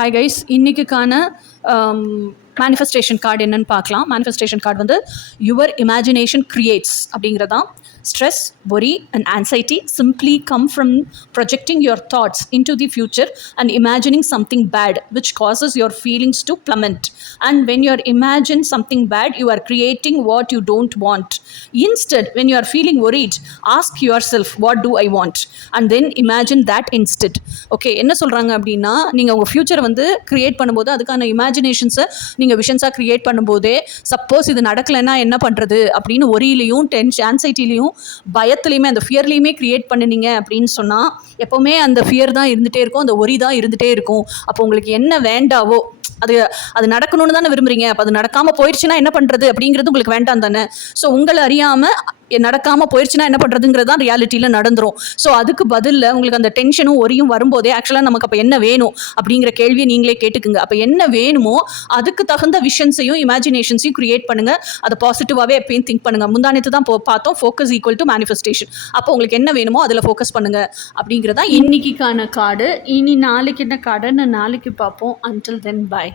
Hi guys, இன்றைக்குக்கான manifestation card என்னன்னு பார்க்கலாம். Manifestation card வந்து யுவர் இமேஜினேஷன் கிரியேட்ஸ் அப்படிங்கிறதான். Stress, worry and anxiety simply come from projecting your thoughts into the future and imagining something bad, which causes your feelings to plummet. And when you imagine something bad, you are creating what you don't want. Instead, when you are feeling worried, ask yourself, what do I want? And then imagine that instead. Okay, என்ன சொல்கிறாங்க அப்படின்னா, நீங்கள் உங்கள் ஃப்யூச்சரை வந்து create பண்ணும்போது அதுக்கான இமேஜினேஷன்ஸை நீங்கள் விஷன்ஸாக க்ரியேட் பண்ணும்போதே, சப்போஸ் இது நடக்கலைன்னா என்ன பண்ணுறது அப்படின்னு ஒரியிலையும் ஆன்சைட்டிலையும் பயத்துலையுமே அந்த ஃபியர்லையுமே க்ரியேட் பண்ணினீங்க அப்படின்னு சொன்னால் எப்போவுமே அந்த ஃபியர் தான் இருந்துகிட்டே இருக்கும், அந்த ஒரி தான் இருந்துகிட்டே இருக்கும். அப்போ உங்களுக்கு என்ன வேண்டாவோ அது நடக்கணும்னு தானே விரும்புகிறீங்க. அப்போ அது நடக்காமல் போயிடுச்சுன்னா என்ன பண்ணுறது அப்படிங்கிறது உங்களுக்கு வேண்டாம் தானே. ஸோ உங்களை அறியாமல் நடக்காமல் போயிடுச்சுன்னா என்ன பண்ணுறதுங்கிறது தான் ரியாலிட்டியில் நடந்துடும். ஸோ அதுக்கு பதிலில் உங்களுக்கு அந்த டென்ஷனும் ஒரியும் வரும்போதே ஆக்சுவலாக நமக்கு அப்போ என்ன வேணும் அப்படிங்கிற கேள்வியை நீங்களே கேட்டுக்குங்க. அப்போ என்ன வேணுமோ அதுக்கு தகுந்த விஷன்ஸையும் இமேஜினேஷன்ஸையும் க்ரியேட் பண்ணுங்கள். அதை பாசிட்டிவாகவே எப்பயும் திங்க் பண்ணுங்கள். முந்தானத்து தான் பார்த்தோம், ஃபோக்கஸ் ஈக்குவல் டு மேனிஃபெஸ்டேஷன். அப்போ உங்களுக்கு என்ன வேணுமோ அதில் ஃபோக்கஸ் பண்ணுங்கள் அப்படிங்கிறதா இன்னைக்கான கார்டு. இனி நாளைக்கு என்ன கார்டுன்னு நாளைக்கு பார்ப்போம். Until then by.